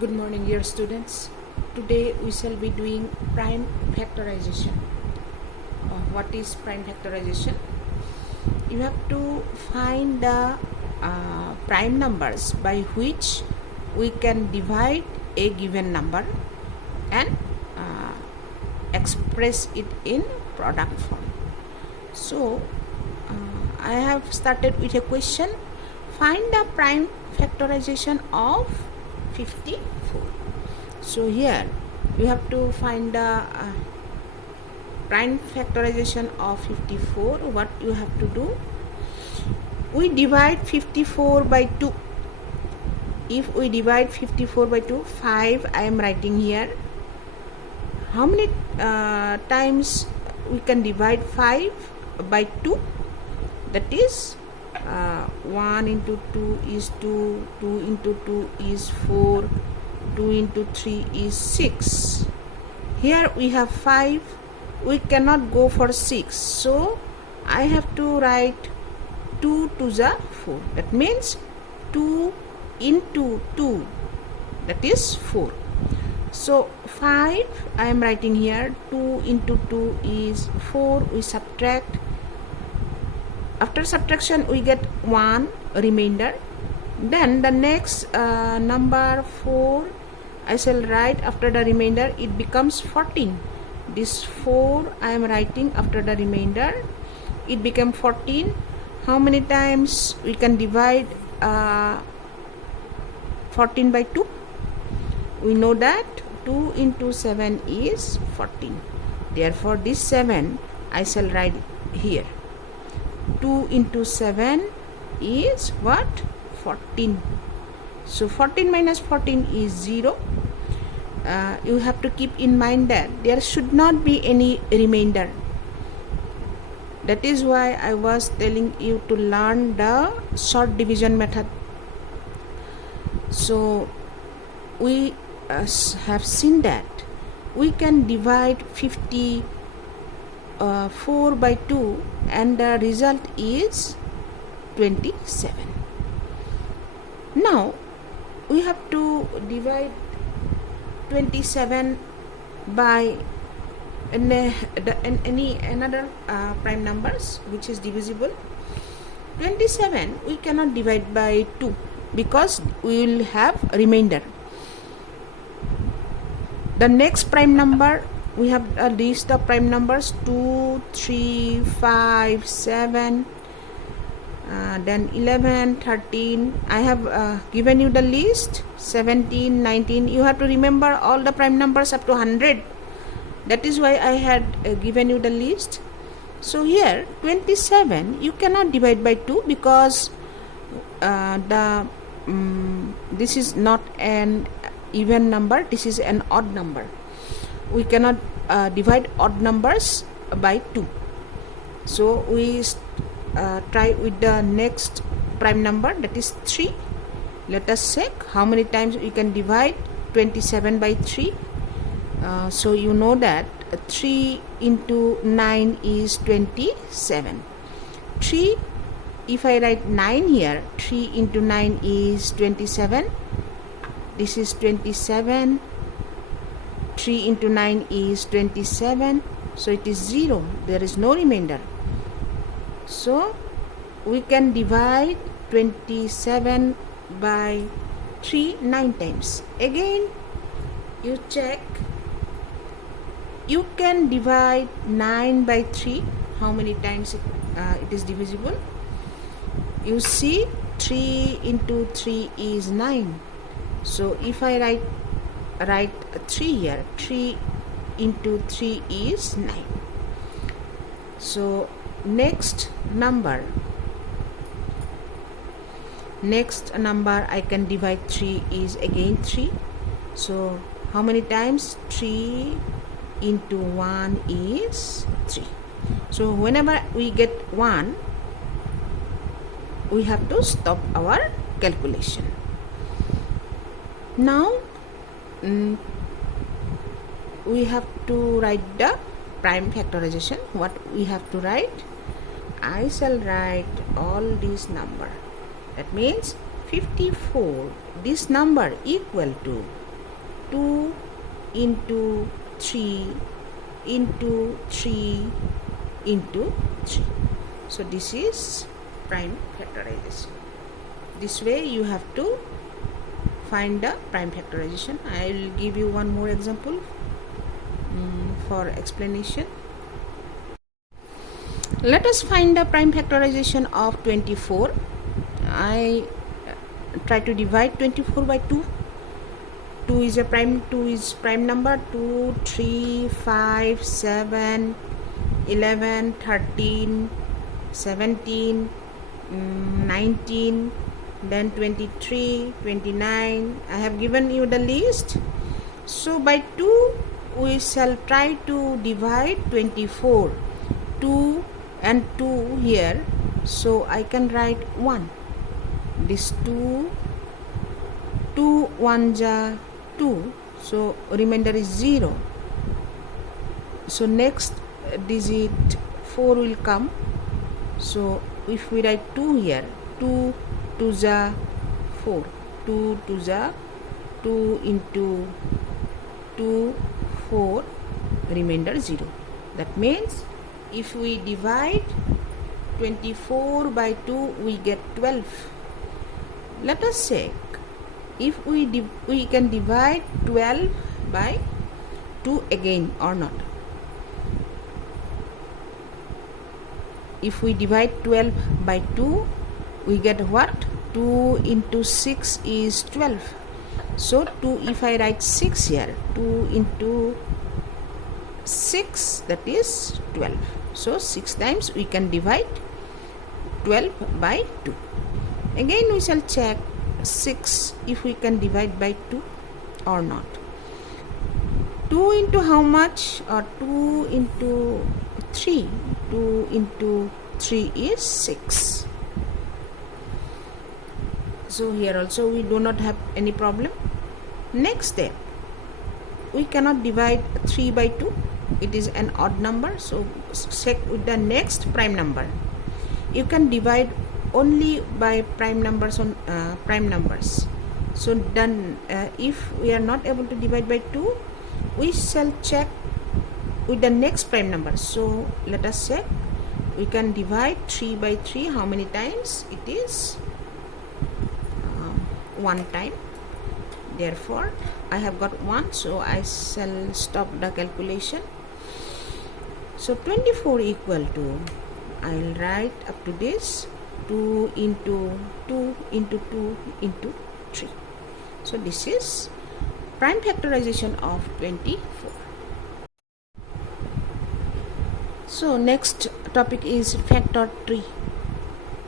Good morning, dear students. Today we shall be doing prime factorization. What is prime factorization? You have to find the prime numbers by which we can divide a given number and uh, express it in product form. So, I have started with a question. Find the prime factorization of 54. So here you have to find the prime factorization of 54. What you have to do? We divide 54 by 2. If we divide 54 by 2, 5 I am writing here. How many times we can divide 5 by 2? That is 1 into 2 is 2, 2 into 2 is 4, 2 into 3 is 6. Here we have 5. We cannot go for 6. So I have to write 2 to the 4. That means 2 into 2. That is 4. So 5 I am writing here. 2 into 2 is 4. We subtract. After subtraction we get 1 remainder. Then the next number 4 I shall write after the remainder. It becomes 14. This 4 I am writing after the remainder. It became 14. How many times we can divide 14 by 2? We know that 2 into 7 is 14. Therefore this 7 I shall write here. 2 into 7 is what? 14. So 14 minus 14 is 0. You have to keep in mind that there should not be any remainder. That is why I was telling you to learn the short division method. So we have seen that we can divide 54 by 2 and the result is 27. Now we have to divide 27 by another prime numbers which is divisible. 27 we cannot divide by 2 because we will have remainder. The next prime number, we have list the prime numbers 2, 3, 5, 7, then 11, 13. I have given you the list 17, 19. You have to remember all the prime numbers up to 100. That is why I had given you the list. So here 27 you cannot divide by 2 because this is not an even number, this is an odd number. We cannot divide odd numbers by 2. So we try with the next prime number, that is 3. Let us check how many times we can divide 27 by 3. So you know that 3 into 9 is 27. 3, if I write 9 here, 3 into 9 is 27. This is 27. 3 into 9 is 27. So it is 0. There is no remainder. So we can divide 27 by 3 9 times. Again you check. You can divide 9 by 3. How many times it is divisible? You see 3 into 3 is 9. So if I write 3 here, 3 into 3 is 9. So next number I can divide 3 is again 3. So how many times? 3 into 1 is 3. So whenever we get 1, we have to stop our calculation. Now we have to write the prime factorization. What we have to write? I shall write all these number. That means 54, this number equal to 2 into 3 into 3 into 3. So this is prime factorization. This way you have to find the prime factorization. I will give you one more example for explanation. Let us find the prime factorization of 24. I try to divide 24 by 2. 2 is prime number. 2, 3, 5, 7, 11, 13, 17, 19, then 23, 29. I have given you the list. So by 2 we shall try to divide 24. 2 and 2 here, so I can write 1. This 2, 1 ja 2, so remainder is 0. So next digit 4 will come. So if we write 2 here, 2 2 ja 4, 2 2 ja 2 into 2, 4, remainder 0. That means if we divide 24 by 2, we get 12. Let us check if we can divide 12 by 2 again or not. If we divide 12 by 2, we get what? 2 into 6 is 12. So 2, if I write 6 here, 2 into 6, that is 12. So 6 times we can divide 12 by 2. Again we shall check 6 if we can divide by 2 or not. 2 into how much? Or 2 into 3. 2 into 3 is 6. So here also we do not have any problem. Next step, we cannot divide 3 by 2. It is an odd number, so check with the next prime number. You can divide only by prime numbers on prime numbers. So then if we are not able to divide by 2, we shall check with the next prime number. So let us check. We can divide 3 by 3 how many times? It is 1 time. Therefore I have got 1, so I shall stop the calculation. So 24 equal to, I will write up to this, 2 into 2 into 2 into 3. So this is prime factorization of 24. So next topic is factor tree.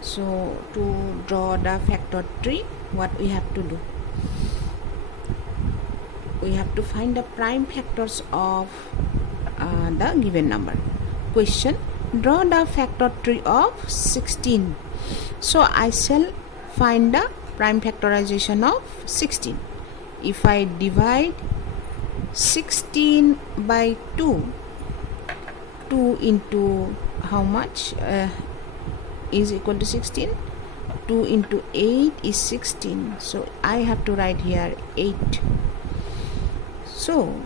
So to draw the factor tree, what we have to do? We have to find the prime factors of the given number. Question: draw the factor tree of 16. So I shall find the prime factorization of 16. If I divide 16 by 2, 2 into how much is equal to 16? 2 into 8 is 16. So I have to write here 8. So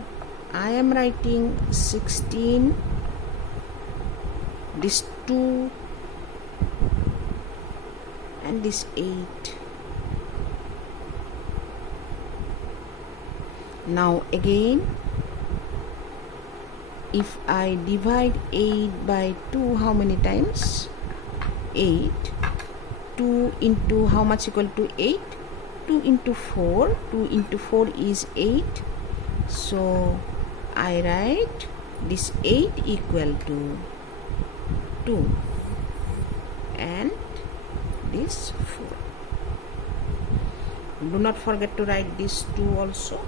I am writing 16, this 2 and this 8. Now again, if I divide 8 by 2, how many times? 8. 2 into how much equal to 8? 2 into 4. 2 into 4 is 8. So I write this 8 equal to 2 and this 4. Do not forget to write this 2 also.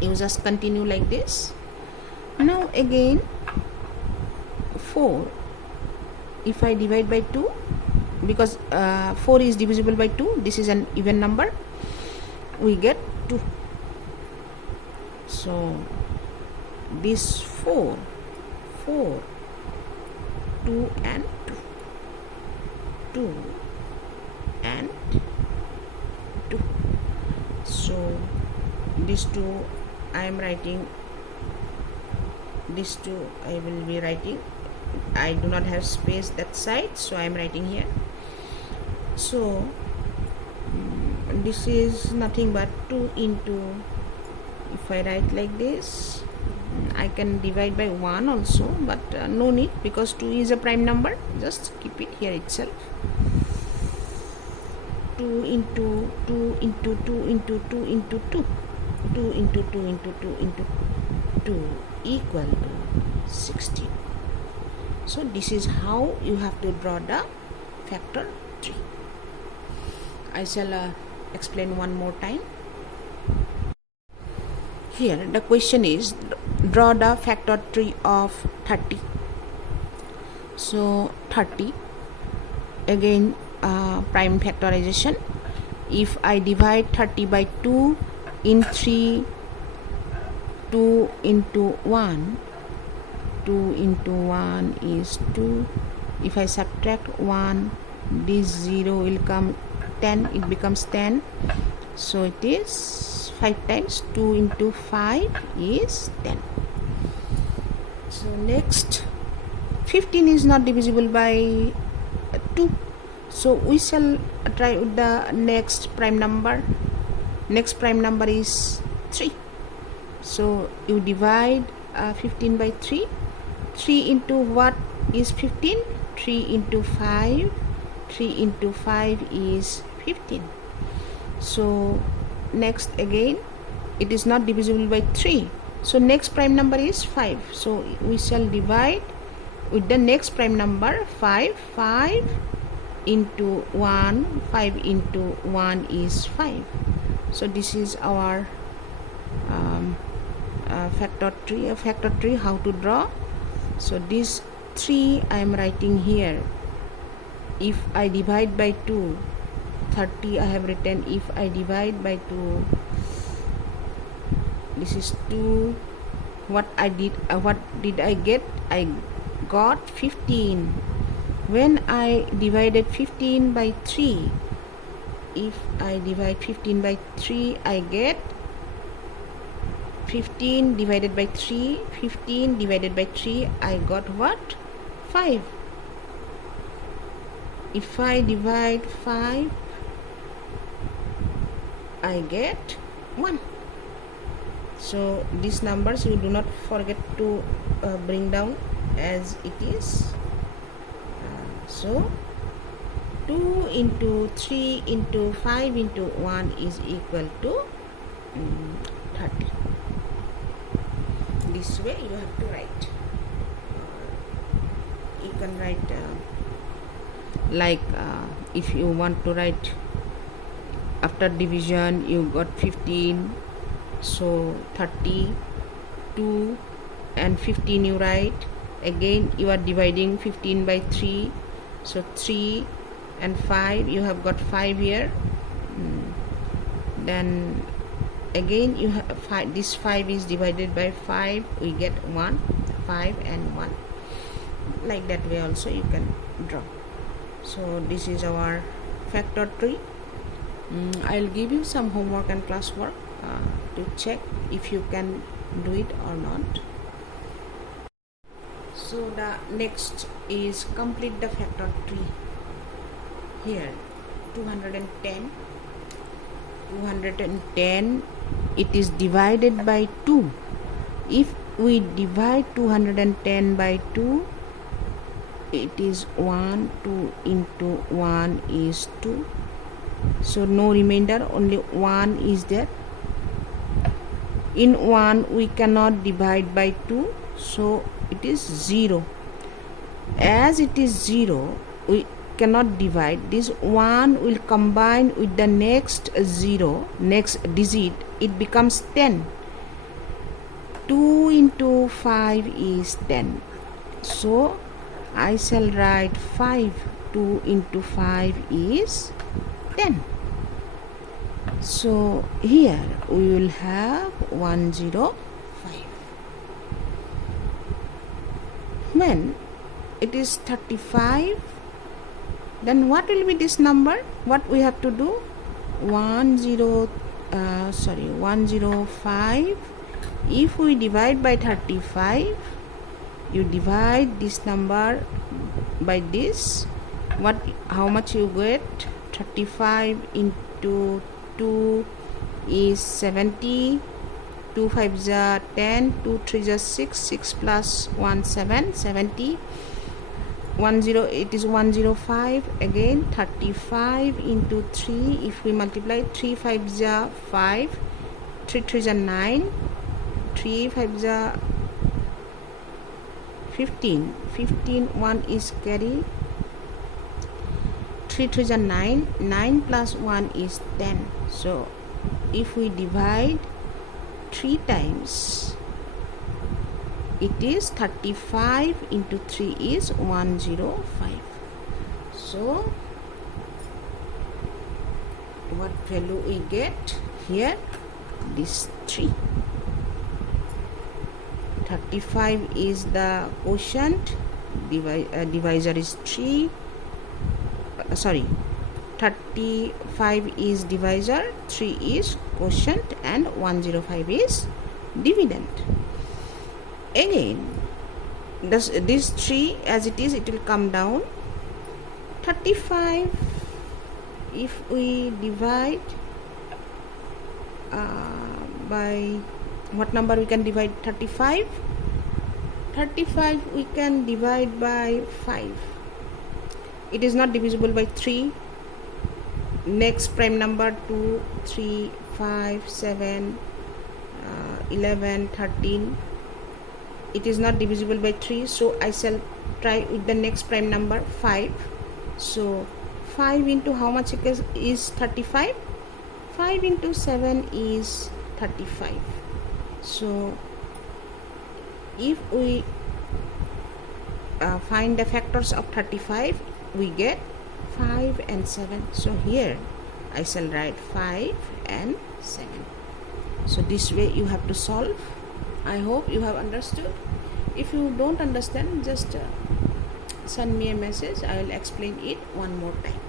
You just continue like this. Now again 4, if I divide by 2, because 4 is divisible by 2, this is an even number, we get 2. So this 4, 2 and 2 and 2. So these two I am writing, these two I will be writing. I do not have space that side, so I am writing here. So this is nothing but 2 into, if I write like this, I can divide by 1 also, but no need, because 2 is a prime number. Just keep it here itself. 2 into 2 into 2 into 2 into 2, 2 into 2 into 2 into 2 equal to 16. So this is how you have to draw the factor 3. I shall explain one more time. Here the question is, draw the factor 3 of 30. So 30, again prime factorization. If I divide 30 by 2 in 3, 2 into 1, 2 into 1 is 2. If I subtract 1, this 0 will come 10, it becomes 10. So it is 5 times 2 into 5 is 10. So next, 15 is not divisible by 2. So we shall try with the next prime number. Next prime number is 3. So you divide 15 by 3. 3 into what is 15? 3 into 5. 3 into 5 is 15. So next again, it is not divisible by 3. So next prime number is 5. So we shall divide with the next prime number 5. 5 into 1. 5 into 1 is 5. So this is our factor 3 how to draw. So this 3 I am writing here. If I divide by 2, 30 I have written. If I divide by 2, this is 2. What did I get? I got 15. When I divided 15 by 3, if I divide 15 by 3, I get 15 divided by 3. 15 divided by 3, I got what? 5. If I divide 5, I get 1. So these numbers you do not forget to bring down as it is. So 2 into 3 into 5 into 1 is equal to 30. This way you have to write. You can write like if you want to write after division you got 15, so 32 and 15 you write. Again you are dividing 15 by 3, so 3 and 5, you have got 5 here. Then again you have 5, this 5 is divided by 5, we get 1, 5 and 1. Like that way also you can draw. So this is our factor 3. I'll give you some homework and classwork to check if you can do it or not. So the next is complete the factor 3. Here 210, it is divided by 2. If we divide 210 by 2, it is 1. 2 into 1 is 2. So no remainder, only 1 is there. In 1 we cannot divide by 2, so it is 0. As it is 0, we cannot divide. This 1 will combine with the next 0, next digit, it becomes 10. 2 into 5 is 10. So I shall write 5. 2 into 5 is 10. So here we will have 105. When it is 35, then what will be this number? What we have to do? 103 105. If we divide by 35, you divide this number by this, how much you get? 35 into 2 is 70. 2 5 are 10, 2 3 are 6, 6 plus 1 7, 70. it is 105. Again 35 into 3, if we multiply, 3 5 are 5, 3 3 are 9, 3 5 are 15, 15, 1 is carry, 3 3 are 9, 9 plus 1 is 10. So if we divide 3 times, it is 35 into 3 is 105. So what value we get here? This 3. 35 is the quotient, divisor is 3. 35 is divisor, 3 is quotient, and 105 is dividend. Again, this 3 as it is, it will come down. 35, if we divide by what number we can divide 35? 35 we can divide by 5. It is not divisible by 3. Next prime number 2, 3, 5, 7, 11, 13. It is not divisible by 3, so I shall try with the next prime number 5. So 5 into how much is 35? 5 into 7 is 35. So if we find the factors of 35, we get 5 and 7. So here I shall write 5 and 7. So this way you have to solve. I hope you have understood. If you don't understand, just send me a message. I will explain it one more time.